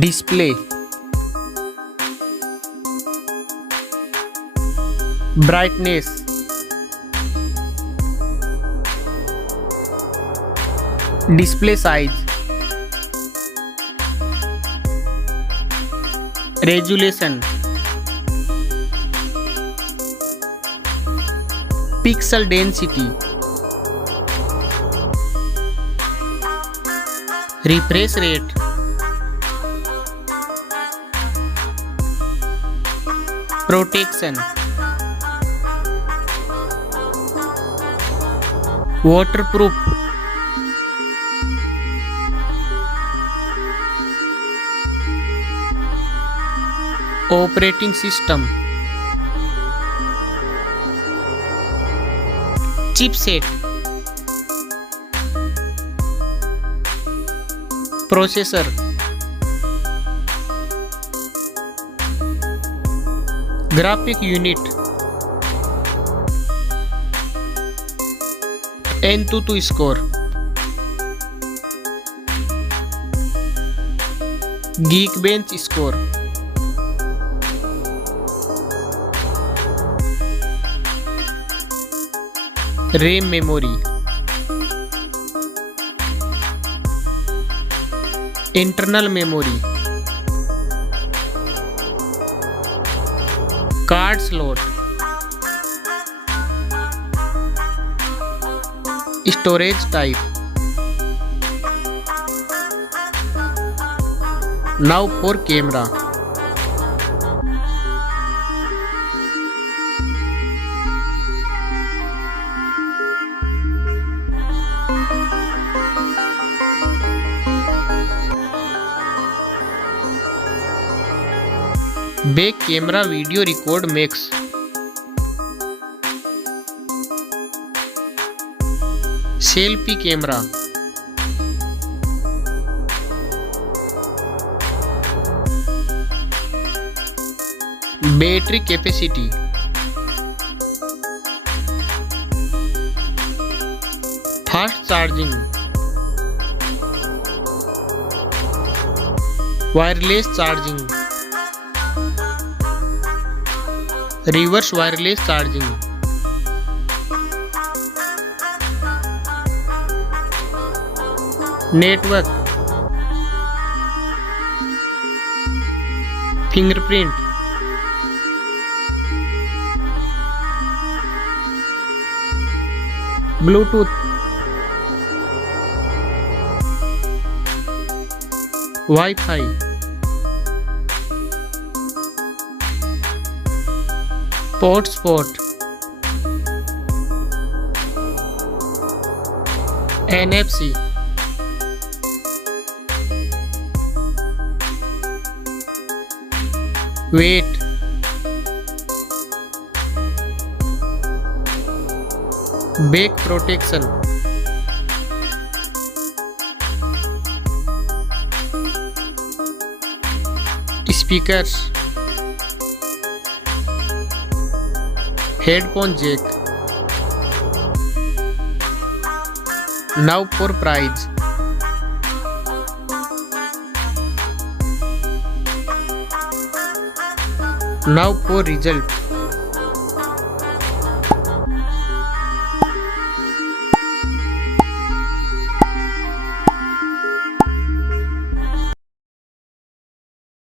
display, brightness, display size, resolution, pixel density, refresh rate, protection, waterproof, operating system, chipset, processor, graphic unit, Antutu score, Geekbench score, RAM memory, internal memory, card slot, storage type. Now for camera. Back camera video record makes. Selfie camera, battery capacity, fast charging, wireless charging, reverse wireless charging, network, fingerprint, Bluetooth, Wi-Fi, hotspot, NFC, weight, back protection, speakers, headphone jack. Now for price. Now for result.